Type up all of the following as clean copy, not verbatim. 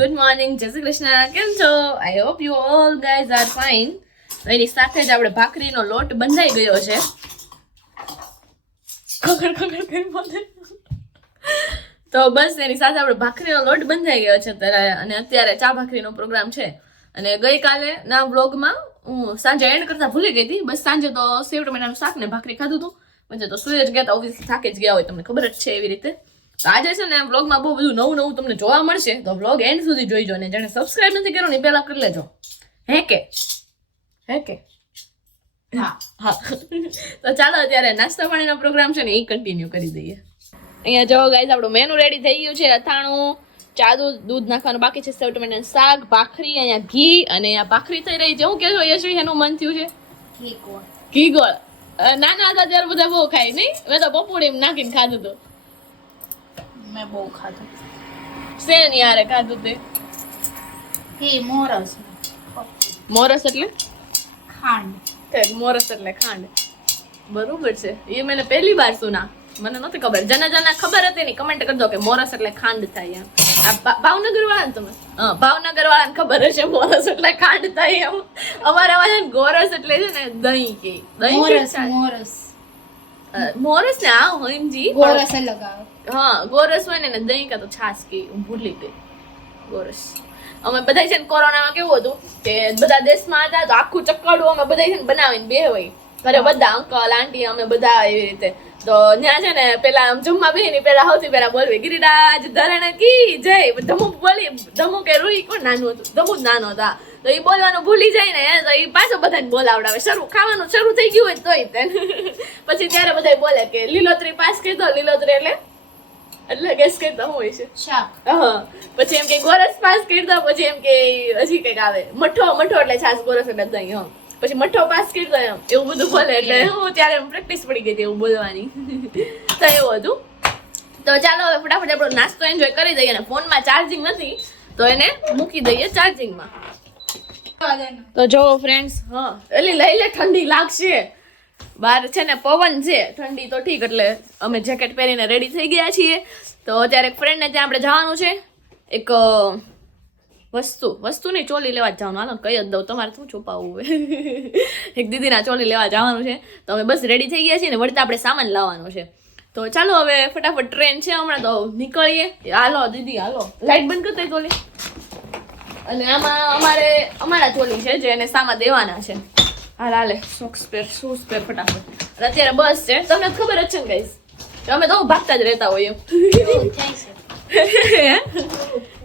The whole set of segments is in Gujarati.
ગુડ મોર્નિંગ, જય શ્રી કૃષ્ણ. કેમ છો? I hope you all guys are fine. તો એની સાથે જ આપણે ભાખરીનો લોટ બંધાઈ ગયો છે. તો બસ એની સાથે આપણે ભાખરીનો લોટ બંધાઈ ગયો છે અને અત્યારે ચા ભાખરીનો પ્રોગ્રામ છે. અને ગઈકાલે ના વ્લોગમાં હું સાંજે એન્ડ કરતા ભૂલી ગઈ હતી. બસ સાંજે તો સેવ ટમેટાનું શાક ને ભાખરી ખાધું હતું. પછી તો સુઈ જ ગયા હતા, ઓબ્વિયસલી થાકી જ ગયા હોય, તમને ખબર જ છે એવી રીતે. તો આજે છે ને વ્લોગમાં બહુ બધું નવું નવું તમને જોવા મળશે. તો વ્લોગ એન્ડ સુધી જોઈજો ને જેને સબસ્ક્રાઇબ નથી કર્યું ને પહેલા કરી લેજો. હે કે હા. તો ચાલો અત્યારે નાસ્તા પાણીનો પ્રોગ્રામ છે ને એ કન્ટિન્યુ કરી દઈએ. અહીંયા જો ગાઈઝ આપણું મેનુ રેડી થઈ ગયું છે. અથાણું, ચા, દૂધ નાખવાનું બાકી છે, સેવ ટમેટાનું શાક, ભાખરી, અહીંયા ઘી અને અહીંયા ભાખરી થઈ રહી છે. હું કહેશો યશવી એનું મન થયું છે ઘી ગોળ. નાના હતા ત્યારે બધા બહુ ખાય નહીં? મેં તો પપોડી નાખીને ખાધું હતું. મેં બહુ ખાધું. શેની યારે ખાધું તે? મોરસ. મોરસ એટલે ખાંડ. મોરસ એટલે ખાંડ. બરોબર છે. એ મને પહેલી વાર સુના, મને નથી ખબર. જના ખબર હતી ને કમેન્ટ કરજો કે મોરસ એટલે ખાંડ થાય એમ. આ ભાવનગર વાળા ને તમે? હા, ભાવનગર વાળાને ખબર હશે મોરસ એટલે ખાંડ થાય એમ. અમારા છે ને ગોરસ એટલે છે ને દહીં કે મોરસ ને આ સમજી. ગોરસ અલગ આવે. હા, ગોરસ હોય ને દહીં કા તો છાશ કે હું ભૂલી ગઈ. ગોરસ અમે બધા છે ને કોરોનામાં કેવું હતું કે બધા દેશમાં હતા તો આખું ચક્કડું અમે બધા છે ને બનાવીને બેહવાય ઘરે, બધા અંકલ આંટી અમે બધા એવી રીતે. તો ત્યાં છે ને પેલા આમ જમવા બેહી પેલા સૌથી પેલા બોલવી ગિરિરાજ ધરણ કી જય. ધમુક બોલી, ધમુક એ રૂઈ કોણ નાનું હતું, ધમુ જ નાનો હતા. તો એ બોલવાનું ભૂલી જાય ને તો એ પાછો બધાને બોલાવડાવે. ખાવાનું શરૂ થઈ ગયું હોય તોય પછી ત્યારે બધા બોલે કે લીલોતરી પાસ કરી દો. લીલોતરી એટલે ગેસ કરતા હોય છે શાક. હા, પછી એમ કે ગોરસ પાસ કરી દો. પછી એમ કે હજી કઈક આવે મઠો એટલે છાસ, ગોરસ એટલે દહીં. હા, પછી મઠો પાસ કરી દો એમ એવું બધું બોલે. એટલે હું ત્યારે પ્રેક્ટિસ પડી ગઈ હતી એવું બોલવાની. તો એવું હતું. તો ચાલો હવે ફટાફટ આપણો નાસ્તો એન્જોય કરી દઈએ. અને ફોનમાં ચાર્જિંગ નથી તો એને મૂકી દઈએ ચાર્જિંગમાં. તો જો ફ્રેન્ડ્સ, હા એટલે લઈ લે, ઠંડી લાગશે. બહાર છે ને પવન છે, ઠંડી તો ઠીક. એટલે અમે જેકેટ પહેરીને રેડી થઈ ગયા છીએ. તો અત્યારે એક ફ્રેન્ડને ત્યાં આપણે જવાનું છે. એક વસ્તુની ચોલી લેવા જવાનું. હાલો કઈ જ દઉં, તમારે શું છુપાવવું હોય. એક દીદીના ચોલી લેવા જવાનું છે. તો અમે બસ રેડી થઈ ગયા છીએ ને વળતા આપણે સામાન લાવવાનો છે. તો ચાલો હવે ફટાફટ ટ્રેન છે હમણાં, તો નીકળીએ. હાલો દીદી હાલો, લાઈટ બંધ કરતા ચોલી. અને આમાં અમારા ચોલી છે જે એને સામા દેવાના છે. હાલે સોક્સ પેર, શૂઝ પેર ફટાફટ. અને અત્યારે બસ છે, તમને ખબર જ છે ને ગાઈસ, અમે તો ભાગતા જ રહેતા હોઈએ.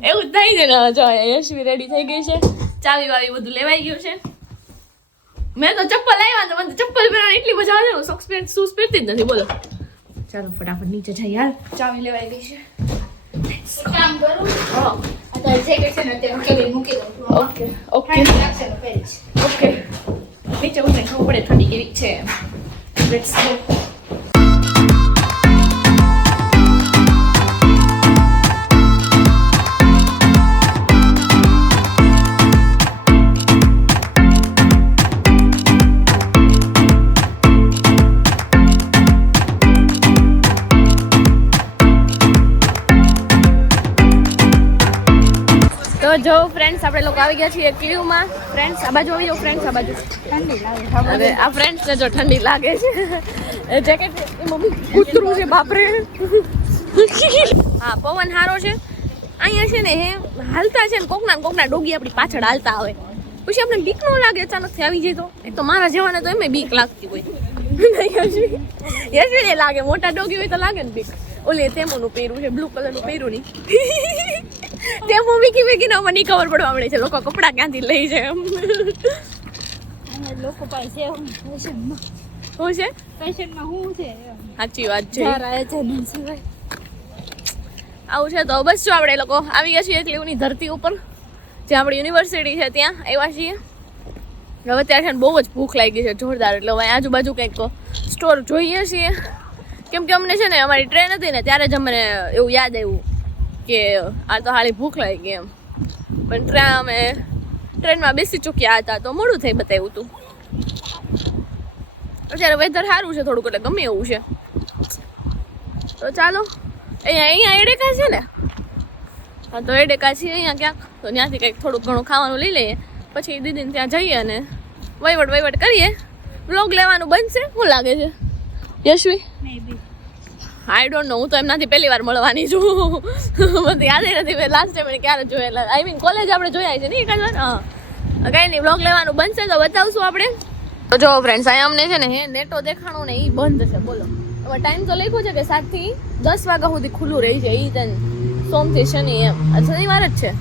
એવું થાય છે ને. જો યશવી રેડી થઈ ગઈ છે, ચાવી વાવી બધું લેવાઈ ગયું છે. મેં તો ચપ્પલ આવ્યા તો મને ચપ્પલ પહેરવાની એટલી મજા આવે છે, સોક્સ પેર શૂઝ પહેરતી જ નથી. બોલો ચાલો ફટાફટ નીચે જઈએ. યાર ચાવી લેવાઈ ગઈ છે. કામ કરું. હા, અત્યારે જેકેટ છે ને અત્યારે ઉકેલી મૂકી દઉં. ઓકે ઠંડી લાગશે તો પહેરીશ. ઓકે. નીચે ઉતરે ખબર પડે ઠંડી કેવી છે. Let's go. તો જો ફ્રેન્ડ્સ આપણે લોકો આવી ગયા છીએ ક્યુમાં. ફ્રેન્ડ્સ આ બાજુ આવી જાઓ. ફ્રેન્ડ્સ આ બાજુ. ઠંડી લાગે. અરે આ ફ્રેન્ડ્સ ને જો ઠંડી લાગે છે. જેકેટ મમ્મી કૂતરું છે બાપરે. હા, પવન સારો છે અહીંયા છે ને. હે હાલતા છે ને કોકના ડોગી આપણી પાછળ હાલતા આવે. પછી આપણે બીક ન લાગે અચાનકથી આવી જાય તો? એક તો મારા જેવાને તો એમ બીક લાગતી હોય. યશવી ને લાગે, મોટા ડોગી હોય તો લાગે ને બીક. ઓલે તેમોનું પહેર્યું છે, બ્લુ કલરનું પહેર્યું નહીં. તેમ વીકી ને મને ખબર પડવા મળે છે લોકો કપડા ક્યાંથી લઈ છે એમ. લોકો પાસે શું છે? ફેશનમાં શું છે? સાચી વાત છે. આવું છે. તો બસ જો આપણે લોકો આવી ગયા છીએ એટલી ધરતી ઉપર, જ્યાં આપણી યુનિવર્સિટી છે ત્યાં આવ્યા છીએ. હવે અત્યારે છે ને બહુ જ ભૂખ લાગી છે જોરદાર. એટલે હવે આજુબાજુ કંઈક સ્ટોર જોઈએ છીએ. કેમ કે અમને છે ને અમારી ટ્રેન હતી ને ત્યારે જ અમને એવું યાદ આવ્યું કે આ તો હાલી ભૂખ લાગી ગઈ એમ. પણ અમે ટ્રેનમાં બેસી ચૂક્યા હતા તો મોડું થઈ બતાવ્યું હતું. અત્યારે વેધર સારું છે થોડુંક, એટલે ગમે એવું છે. તો ચાલો અહીંયા એડેકા છે ને, હા તો એડેકા છીએ અહીંયા ક્યાંક તો ત્યાંથી કંઈક થોડુંક ઘણું ખાવાનું લઈ લઈએ પછી દીદીને ત્યાં જઈએ અને વહીવટ કરીએ વ્લોગ લેવાનું બનશે શું લાગે છે યશવી મે બી આઈ ડોન્ટ નો હું તો એમનાથી પહેલી વાર મળવાની છું મને યાદ નથી મેં લાસ્ટ ટાઈમ ક્યારે જોયેલા આઈ મીન કોલેજ આપણે જોયા છે ને એકાદ વાર હા કંઈ નહીં વ્લોગ લેવાનું બનશે તો બતાવશું આપણે તો જો ફ્રેન્ડ્સ અહીંયા અમને છે ને હે નેટો દેખાણું ને એ બંધ છે બોલો હવે ટાઈમ તો લખ્યો છે કે 7 થી 10 વાગ્યા સુધી ખુલ્લું રહી છે એ તને સોમથી શનિ એમ શનિવાર જ છે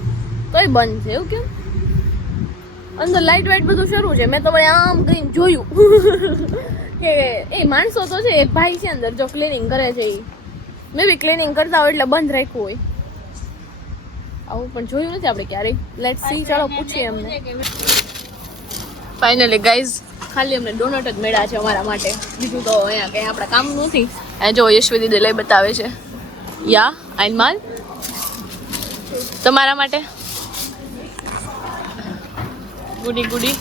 તોય બંધ છે એવું કેમ અંદર લાઇટ વાઇટ બધું શરૂ છે મેં તો વળી આમ કરીને જોયું કે એ માણસો તો છે એક ભાઈ છે અંદર જો ક્લિનિંગ કરે છે એ મેં બી ક્લિનિંગ કરતા હોય એટલે બંધ રાખ્યું હોય આવું પણ જોયું નથી આપણે ક્યારેય લેટ સી ચાલો પૂછીએ એમને ફાઇનલી ગાઈઝ ખાલી અમને ડોનટ જ મળ્યા છે અમારા માટે બીજું તો અહીંયા કંઈ આપણા કામ નથી અહીંયા જો યશવી દીદી લઈ બતાવે છે યા આઈન માલ તમારા માટે ગુડી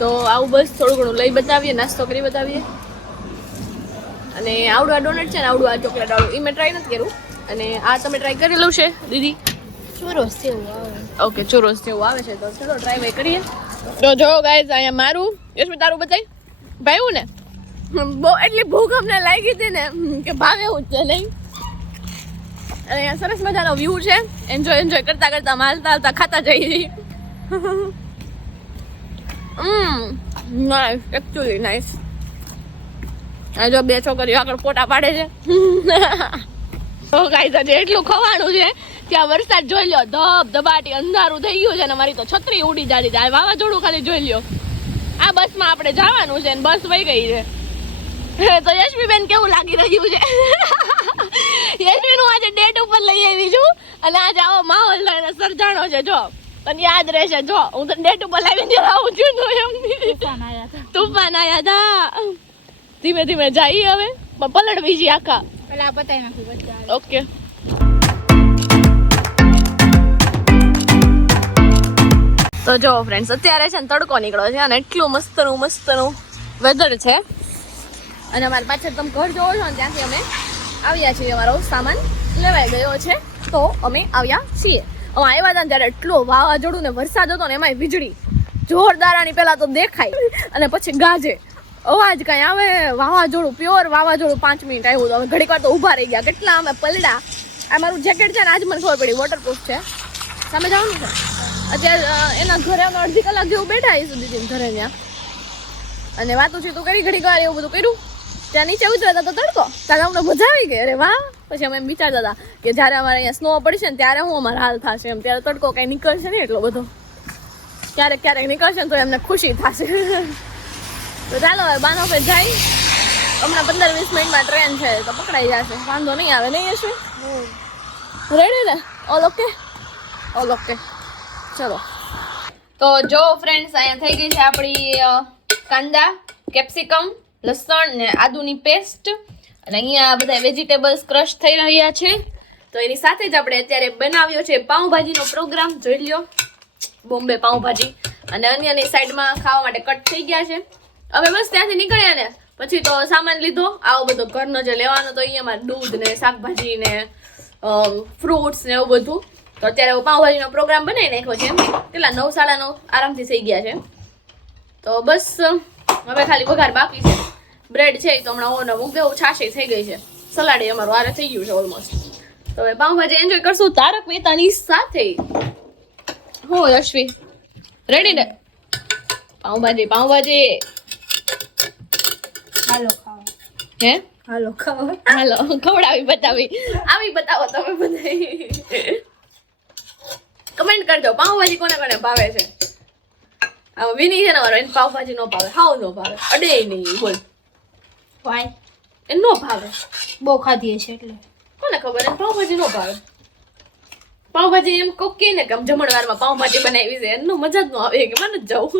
તો આવું બસ થોડું ઘણું લઈ બતાવીએ નાસ્તો કરી બતાવીએ અને આવડું આ ડોનટ છે ને આવડું આ ચોકલેટ વાળું એ મેં ટ્રાય નથી કર્યું અને આ તમે ટ્રાય કરેલું છે દીદી ચોરોસ જેવું આવે ઓકે ચોરોસ જેવું આવે છે તો ચલો ટ્રાય ભાઈ કરીએ તો જો ગાઈઝ અહીંયા મારું યશમી તારું બતાવી ભાવ્યું ને બહુ એટલી ભૂખ અમને લાગી હતી ને કે ભાવે એવું જ છે નહીં અને અહીંયા સરસ મજાનો વ્યૂ છે એન્જોય કરતા કરતા હાલતા ખાતા જઈએ નાઇસ એકચ્યુઅલી નાઇસ આ જો બે છોકરીઓ આગળ ફોટા પાડે છે તો ગાઈઝ આજે એટલું ખવાનું છે ત્યાં વરસાદ જોઈ લ્યો ધબધબાટી અંધારું થઈ ગયું છે ને મારી તો છત્રી ઉડી જાડી છે વાવાઝોડું ખાલી જોઈ લ્યો આ બસમાં આપણે જવાનું છે ને બસ વહી ગઈ છે તો યશમીબેન કેવું લાગી રહ્યું છે યશમીનું આજે ડેટ ઉપર લઈ આવી છું અને આજે આવો માહોલ સર્જાણો છે જો તને યાદ રહેશે જો હું તો ડેટ ઉપર લાવીને આવું છું તો એમ તુફાન આયા હતા ધીમે ધીમે જઈએ હવે પલટ બીજી આખા પેલા બતાવી નાખું બધા ઓકે તો જો ફ્રેન્ડ્સ અત્યારે છે ને તડકો નીકળ્યો છે અને એટલું મસ્તનું વેધર છે અને અમારી પાછળ તમે ઘર જોવો છો ને ત્યાંથી અમે આવ્યા છીએ અમારો સામાન લેવાઈ ગયો છે તો અમે આવ્યા છીએ અમે આવ્યા હતા ને ત્યારે એટલો વાવાઝોડું ને વરસાદ હતો ને એમાંય વીજળી જોરદારાની પહેલા તો દેખાય અને પછી ગાજે અવાજ કઈ આવે વાવાઝોડું પ્યોર વાવાઝોડું 5 મિનિટ આવ્યું તો અમે ઘડીક વાર તો ઊભા રહી ગયા કેટલા અમે પલડા આ મારું જેકેટ છે ને આજ મને ખબર પડી વોટરપ્રૂફ છે સામે જવાનું છે અત્યારે એના ઘરે અમે અડધી કલાક જેવું બેઠા આવીશું દીદીને ઘરે ત્યાં અને વાતું છે તો કરી ઘડીક વાર એવું બધું કર્યું ત્યાં નીચે ઉતરતા તો તડકો ત્યારે અમને મજા આવી ગઈ અરે વાહ પછી અમે એમ વિચારતા હતા કે જ્યારે અમારે અહીંયા સ્નો પડશે ને ત્યારે હું અમારા હાલ થશે એમ ત્યારે તડકો કઈ નીકળશે નહીં એટલો બધો ક્યારેક નીકળશે ને તો એમને ખુશી થશે તો ચાલો હવે બાનો પર જાય હમણાં 15-20 મિનિટમાં ટ્રેન છે તો પકડાઈ જશે વાંધો નહીં આવે નહીં હશે રેડી ને ઓલ ઓકે ચલો તો જો ફ્રેન્ડ્સ અહીંયા થઈ ગઈ છે આપણી કાંદા કેપ્સિકમ લસણ ને આદુની પેસ્ટ અને અહીંયા બધા વેજીટેબલ્સ ક્રશ થઈ રહ્યા છે તો એની સાથે જ આપણે અત્યારે બનાવ્યો છે પાઉંભાજીનો પ્રોગ્રામ જોઈ લ્યો બોમ્બે પાઉંભાજી અને અન્યની સાઈડમાં ખાવા માટે કટ થઈ ગયા છે હવે બસ ત્યાંથી નીકળ્યા ને પછી તો સામાન લીધો આવો બધો ઘરનો જે લેવાનો તો અહીંયામાં દૂધ ને શાકભાજી ને ફ્રૂટ્સ ને એવું બધું તો અત્યારે પાઉંભાજીનો પ્રોગ્રામ બનાવી નાખ્યો છે કેટલા 9:30 આરામથી થઈ ગયા છે તો બસ હવે ખાલી વઘાર બાકી છે બ્રેડ છે તો હમણાં ઓનો મૂક દેવું છાશી થઈ ગઈ છે સલાડ અમારું આરે થઈ ગયું છે ઓલમોસ્ટ તો હવે પાઉંભાજી એન્જોય કરશું તારક મહેતાની સાથે હો યશવી રેડી ને પાઉંભાજી હાલો ખાવા હે હાલો ખાવા હાલો ખવડાવી બતાવી આવી બતાવો તમે બધા કમેન્ટ કરજો પાઉંભાજી કોને કોને ભાવે છે વિની છે ને મારો એને પાઉંભાજી નો ભાવે હાવ નો ભાવે અડે નહીં બોલ વાય એ નો ભાવે બહુ ખાધી હશે એટલે કોને ખબર એને પાઉંભાજી નો ભાવે પાઉંભાજી એમ કોક કે ને કે જમણવારમાં પાઉંભાજી બનાવી છે એનો મજા જ ન આવે કે મને જ જાઉં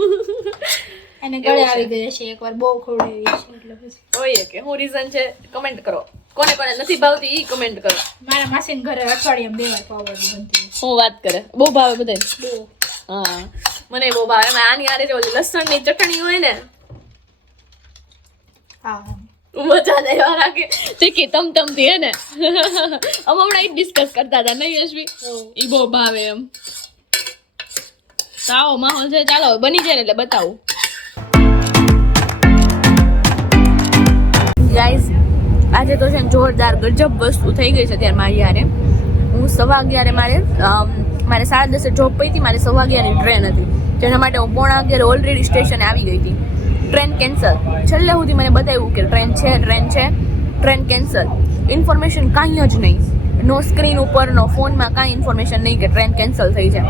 એને ગળે આવી ગઈ હશે એકવાર બહુ ખવડાવી છે એટલે પછી હોય કે હું રીઝન છે કમેન્ટ કરો કોને કોને નથી ભાવતી ઈ કમેન્ટ કરો મારા માસીને ઘરે અઠવાડિયામાં 2 વાર પાવભાજી બનતી હું વાત કરે બહુ ભાવે બધાય બહુ હા મને બહુ ભાવે એમાં આની આરે જે ઓલી લસણની ચટણી હોય ને હા મજા જ આવ્યા રાખે તે કે તમથી હે ને અમે હમણાં એ ડિસ્કસ કરતા હતા નહીં યશવી ઈ બહુ ભાવે એમ સાવો માહોલ છે ચાલો હવે બની જાય ને એટલે બતાવું ગાઈઝ આજે તો છે ને જોરદાર ગજબ વસ્તુ થઈ ગઈ છે ત્યારે મારી યારે હું 11:15 મારે 10:30 જોબ પઈ હતી મારે 11:15 ટ્રેન હતી જેના માટે હું 11:15 ઓલરેડી સ્ટેશને આવી ગઈ હતી ટ્રેન કેન્સલ છેલ્લે સુધી મને બતાવ્યું કે ટ્રેન કેન્સલ ઇન્ફોર્મેશન કાંઈ જ નહીં નો સ્ક્રીન ઉપર નો ફોનમાં કાંઈ ઇન્ફોર્મેશન નહીં કે ટ્રેન કેન્સલ થઈ છે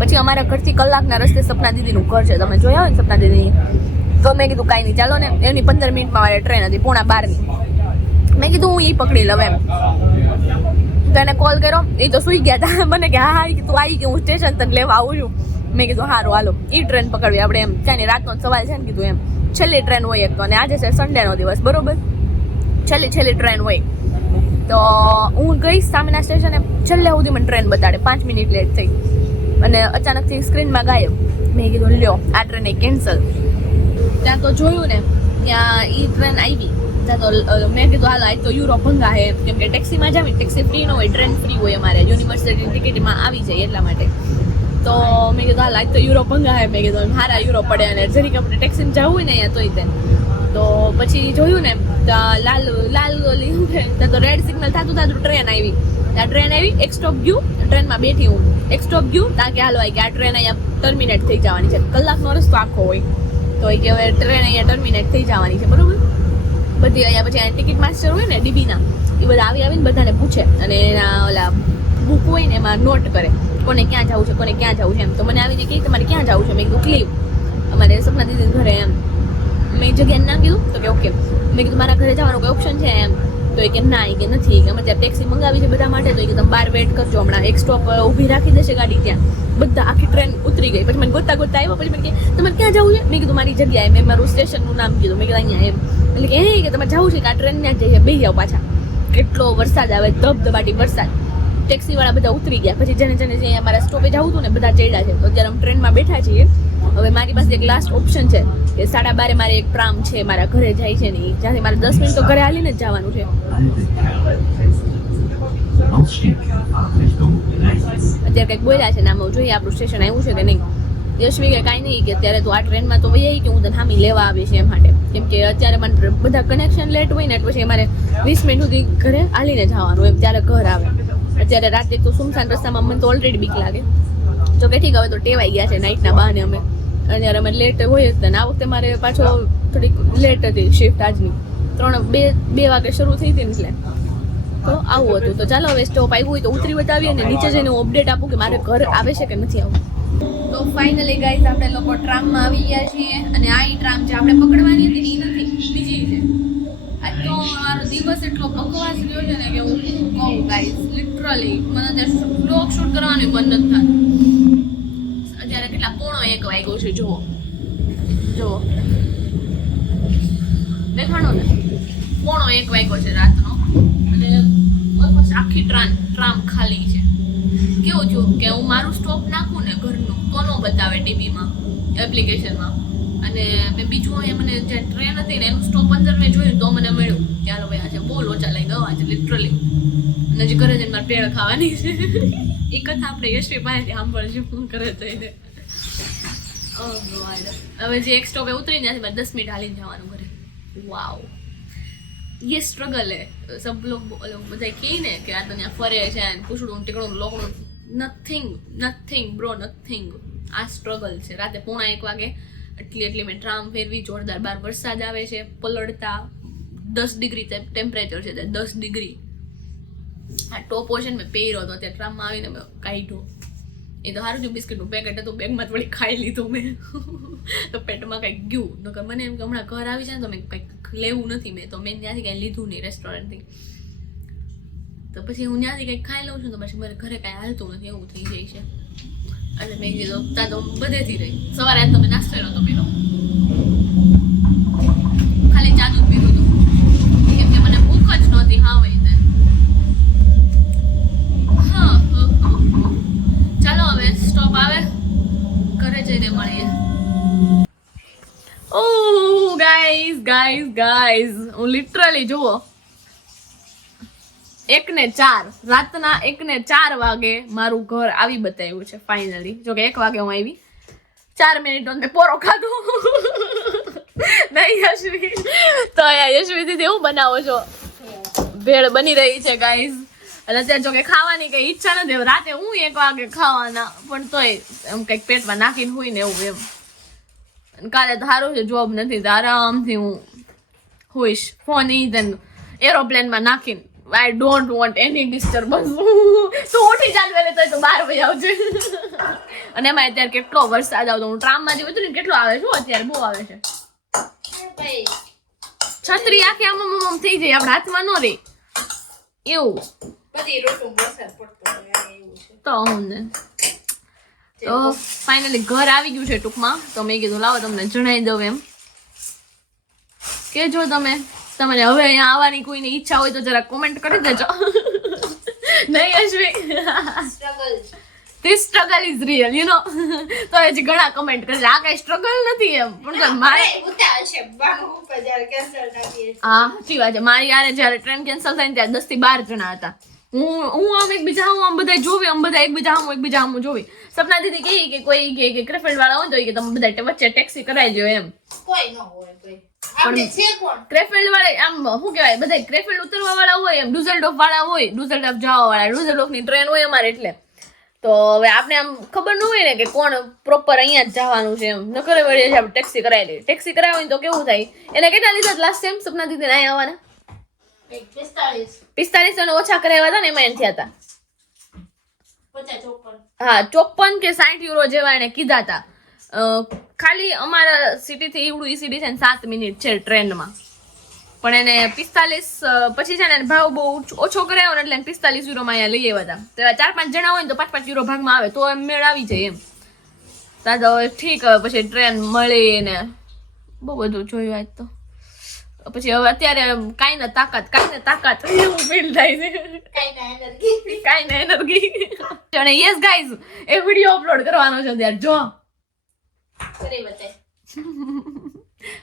પછી અમારા ઘરથી કલાકના રસ્તે સપના દીદીનું ઘર છે તમે જોયા હોય ને સપના દીદીની તો મેં કીધું કાંઈ નહીં ચાલો ને એની 15 મિનિટમાં મારે ટ્રેન હતી 11:30 મેં કીધું હું એ પકડી લઉં એમ તો એને કોલ કર્યો એ તો સુઈ ગયા હતા મને કે હા તું આવી ગઈ હું સ્ટેશન તને લેવા આવું છું મેં કીધું સારું હાલો એ ટ્રેન પકડવી આપણે એમ ચાની રાતનો સવાલ છે ને કીધું એમ છેલ્લી ટ્રેન હોય એક તો અને આજે છે સન્ડેનો દિવસ બરોબર છેલ્લી ટ્રેન હોય તો હું ગઈ સામેના સ્ટેશને છેલ્લે સુધી મને ટ્રેન બતાડે 5 મિનિટ લેટ થઈ અને અચાનકથી સ્ક્રીનમાં ગાયબ મેં કીધું લ્યો આ ટ્રેન કેન્સલ ત્યાં તો જોયું ને ત્યાં એ ટ્રેન આવી ત્યાં તો મેં કીધું હાલ આજ તો યુરોપ ભંગા હે કેમ કે ટેક્સીમાં જાવી ટેક્સી ફ્રી ન હોય ટ્રેન ફ્રી હોય અમારે યુનિવર્સિટી ટિકિટમાં આવી જાય એટલા માટે તો મેં કીધું હાલ આજ તો યુરોપ ભંગા હે મેં કીધું હારા યુરોપ પડે અને જરીક આપણે ટેક્સીમાં જવું હોય ને અહીંયા તોય તે તો પછી જોયું ને ત્યાં લાલ ત્યાં તો રેડ સિગ્નલ થતું ટ્રેન આવી ત્યાં ટ્રેન આવી એક સ્ટોપ ગયું ટ્રેનમાં બેઠી હું એક સ્ટોપ ગયું ત્યાં કે હાલો કે આ ટ્રેન અહીંયા ટર્મિનેટ થઈ જવાની છે કલાકનો રસ્તો આખો હોય તો એ કે હવે ટ્રેન અહીંયા ટર્મિનેટ થઈ જવાની છે બરોબર બધી અહીંયા પછી ટિકિટ માસ્ટર હોય ને ડીબીના એ બધા આવીને બધાને પૂછે અને એના ઓલા બુક હોય ને એમાં નોટ કરે કોને ક્યાં જવું છે કોને ક્યાં જવું છે એમ તો મને આવીને કહે તમારે ક્યાં જવું છે મેં કીધું ક્લીવ અમારે સપના દીદી ઘરે એમ મેં જગ્યાએ ના કીધું તો કે ઓકે મેં કીધું મારા ઘરે જવાનો કોઈ ઓપ્શન છે એમ તો એ કે ના એ કે નથી અમે ત્યાં ટેક્સી મંગાવી છે બધા માટે તો એ કે તમે બહાર વેટ કરજો હમણાં એક સ્ટોપ ઊભી રાખી દેશે ગાડી ત્યાં બધા આખી ટ્રેન ઉતરી ગઈ પછી મને ગોતા આવ્યો પછી મને કે તમારે ક્યાં જવું છે મેં કીધું મારી જગ્યાએ મેં મારું સ્ટેશનનું નામ કીધું મેં કીધું અહીંયા એમ એટલે કે હે કે તમારે જવું છે કે આ ટ્રેન ત્યાં જઈએ બેસી જાવ પાછા એટલો વરસાદ આવે ધબધબાટી વરસાદ ટેક્સીવાળા બધા ઉતરી ગયા પછી જેને જે અમારા સ્ટોપે જવું હતું ને બધા ચડ્યા છે તો અત્યારે અમે ટ્રેનમાં બેઠા છીએ હવે મારી પાસે એક લાસ્ટ ઓપ્શન છે કે 12:30 મારે એક ટ્રામ છે મારા ઘરે જાય છે ને જ્યાંથી મારે 10 મિનિટ તો ઘરે હાલીને જ જવાનું છે અત્યારે કંઈક બોલ્યા છે નામ જોઈએ આપણું સ્ટેશન આવ્યું છે કે નહીં યશવી કે કાંઈ નહીં કે અત્યારે તો આ ટ્રેનમાં તો વહી કે હું તને હામી લેવા આવી છે એમ માટે કેમ કે અત્યારે મને બધા કનેક્શન લેટ હોય ને પછી અમારે 20 મિનિટ સુધી ઘરે હાલીને જવાનું એમ ત્યારે ઘર આવે અત્યારે રાતે તો સુમસાન રસ્તામાં મને તો ઓલરેડી બીક લાગે જો કે ઠીક હવે તો ટેવાઈ ગયા છે નાઇટના બહાને અમે અને અમે લેટ હોય જ ને આ વખતે મારે પાછો થોડીક લેટ હતી શિફ્ટ આજની 2 વાગે શરૂ થઈ હતી ને એટલે તો આવું હતું તો ચાલો હવે સ્ટોપ આવ્યું હોય તો ઉતરી બતાવીએ ને નીચે જઈને હું અપડેટ આપું કે મારે ઘર આવે છે કે નથી આવું તો ફાઇનલી ગાઈઝ આપણે લોકો ટ્રામમાં આવી ગયા છીએ અને આ ટ્રામ જે આપણે પકડવાની હતી ને એ નથી બીજી છે આજ તો મારો દિવસ એટલો બકવાસ રહ્યો છે ને કે હું કહું ગાઈઝ લિટરલી મને અત્યારે બ્લોગ શૂટ કરવાનું મન નથી થતું અત્યારે કેટલા 1:45 વાગ્યો છે જુઓ દેખાણો ને 1:45 વાગ્યો છે રાતનો અને ઓલમોસ્ટ આખી ટ્રામ ખાલી છે કેવું થયું કે હું મારું સ્ટોપ નાખું ને ઘરનું તો ન બતાવે ટીવીમાં એપ્લિકેશનમાં અને મેં બીજું અહીંયા મને જે ટ્રેન હતી ને એનું સ્ટોપ અંદર મેં જોયું તો મને મળ્યું ચાલો ભાઈ આજે બહુ લોચા લઈ ગયો આજે લિટરલી અને હજી ઘરે જઈને મારે પેડ ખાવાની છે એ કથા આપણે યશવી પાસેથી સાંભળશું હું ઘરે જઈને હવે જે એક સ્ટોપે ઉતરી ત્યાંથી મારે 10 મિનિટ હાલીને જવાનું ઘરે વાવ ये स्ट्रगल है सब लोग બધા કહે ને કે આ તો ત્યાં ફરે છે ને પૂછડું ટીકડું લોકડું નથિંગ બ્રો નથિંગ આ સ્ટ્રગલ છે રાતે 1:45 વાગે એટલી મેં ટ્રામ ફેરવી જોરદાર બહાર વરસાદ આવે છે પલળતા 10 ડિગ્રી ટેમ્પરેચર છે 10 ડિગ્રી આ ટોપ ઓશન મેં પહેર્યો હતો ત્યાં ટ્રામમાં આવીને મેં કાઢ્યો એ તો સારું થયું બિસ્કિટનું પેકેટ હતું બેગમાં થોડી ખાઈ લીધું મેં તો પેટમાં કંઈક ગયું નકર મને એમ કે હમણાં ઘર આવી જાય ને તો મેં કંઈક લેવું નથી મેં તો મેં ત્યાંથી કંઈ લીધું નહીં રેસ્ટોરન્ટથી તો પછી હું ત્યાંથી કંઈક ખાઈ લઉં છું તો પછી મારે ઘરે કાંઈ હાલતું નથી એવું થઈ જાય છે અને મેં કીધું ત્યાં તો બધેથી રહી સવારે આજ તો મેં નાસ્તો નહોતો પીધો ખાલી ચા દૂધ પીધું હતું કેમ કે મને ભૂખ જ નહોતી હા ભાઈ હા ચાલો હવે સ્ટોપ આવે ઘરે જઈને મળીએ ઓ ગાઈઝ ગાઈઝ હું લિટરલી જુઓ 1:04 રાતના 1:04 વાગે મારું ઘર આવી બતાવ્યું છે ફાઇનલી. જો કે 1 વાગે હું આવી, 4 મિનિટ મેં પોરો ખાધો. નહીં યશવી, તો યશવી દીદી હું બનાવો છો? ભેળ બની રહી છે ગાઈઝ. અને અત્યારે જો કે ખાવાની કઈ ઈચ્છા નથી. રાતે હું 1 વાગે ખાવાના, પણ તોય એમ કંઈક પેટમાં નાખીને હોય ને એવું એમ. કાલે તો સારું છે જોબ નથી તો આરામથી હું હોઈશ. ફોન એરોપ્લેનમાં નાખીને I don't want any disturbance. તું ઉઠી ચાલ વેલે તો 12 વાગે આવજે. અને એમાં અત્યારે કેટલો વરસાદ આવતો. હું ટ્રામમાં જઉં ને કેટલો આવે છે અત્યારે, બહુ આવે છે. છત્રી આખી આમ થઈ જાય, આપણા હાથમાં ન રહે એવું. તો હું ને તો ફાઇનલી ઘર આવી ગયું છે ટૂંકમાં. તો મેં કીધું લાવો તમને જણાવી દઉં એમ. કે જો તમને હવે અહીંયા આવવાની કોઈની ઈચ્છા હોય તો જરા કોમેન્ટ કરી દેજો. નહીં Ashvi, this struggle is real you know. તો હજી ઘણા કમેન્ટ કરે આ કઈ સ્ટ્રગલ નથી એમ, પણ મારે હા સાચી વાત છે. મારી યારે જયારે ટ્રેન કેન્સલ થાય ને ત્યારે 10 થી 12 જણા હતા. હું આમ એકબીજા આમ બધા જોવી, આમ બધા એકબીજા આમ જોવી. સપના દીદી કહે કે કોઈ કે ક્રેફિલ્ડ વાળા હોય તો કે તમે બધા વચ્ચે ટેક્સી કરાવી દો એમ. કોઈ ન હોય ક્રેફિલ્ડ વાળા આમ શું કહેવાય, બધા ક્રેફિલ્ડ ઉતરવા વાળા હોય એમ, ડુઝેલ્ડોફ વાળા હોય, ડુઝેલ્ડોફ જવા વાળા, ડુઝેલ્ડોફ ની ટ્રેન હોય અમારે એટલે. તો હવે આપણે આમ ખબર ન હોય ને કે કોણ પ્રોપર અહીંયા જ જવાનું છે એમ, ન કરે વળી આપણે ટેક્સી કરાવી લઈએ. ટેક્સી કરાવી હોય તો કેવું થાય, એને કેટલા લીધા લાસ્ટ ટાઈમ સપના દીદી અહીંયા આવવાના? 45 અને ઓછા કરાવ્યા હતા ને એમાં એમ થયા હતા. હા 54 કે 60 યુરો જેવા એને કીધા હતા. ખાલી અમારા સિટી થી ઈવડું ઈસીડી છે ને 7 મિનિટ છે ટ્રેનમાં, પણ એને 45 પછી છે ને ભાવ બહુ ઓછો કરાયો ને એટલે 45 યુરોમાં અહીંયા લઈ આવ્યા હતા. તો 4-5 જણા હોય ને તો 5-5 યુરો ભાગમાં આવે તો એમ મેળ આવી જાય એમ. તો ઠીક, હવે પછી ટ્રેન મળી ને બહુ બધું જોયું આજ તો. પછી હવે અત્યારે કાંઈ ને તાકાત એવું ફીલ થાય છે. કાંઈ ને એનર્જી. અને યસ ગાઈઝ, એ વિડીયો અપલોડ કરવાનો છે ત્યારે જો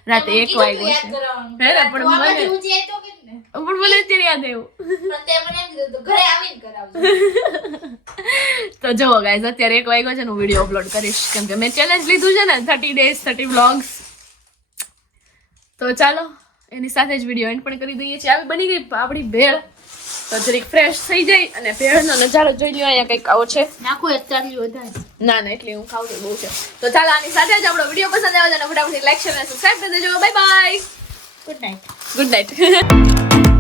રાતે 1 વાગ્યો છે. હે રે પણ મને અત્યારે યાદ આવ્યું. તો જો ગાઈઝ અત્યારે 1 વાગ્યો છે ને હું વિડીયો અપલોડ કરીશ, કેમ કે મેં ચેલેન્જ લીધું છે ને 30 days 30 vlogs. તો ચાલો એની સાથે જ વિડીયો એન્ડ પણ કરી દઈએ છીએ. આવી બની ગઈ આપણી ભેળ. તો જરીક ફ્રેશ થઈ જાય અને ભેળનો નજારો જોઈ લ્યો. અહીંયા કંઈક આવો છે. નાખો એટલી વધારે ના એટલી હું ખાવ તો બહુ છે. તો ચાલો આની સાથે જ આપણો વિડીયો પસંદ આવે છે અને ફટાફટ લાઈક શેર અને સબસ્ક્રાઇબ કરી દેજો. Bye bye, good night.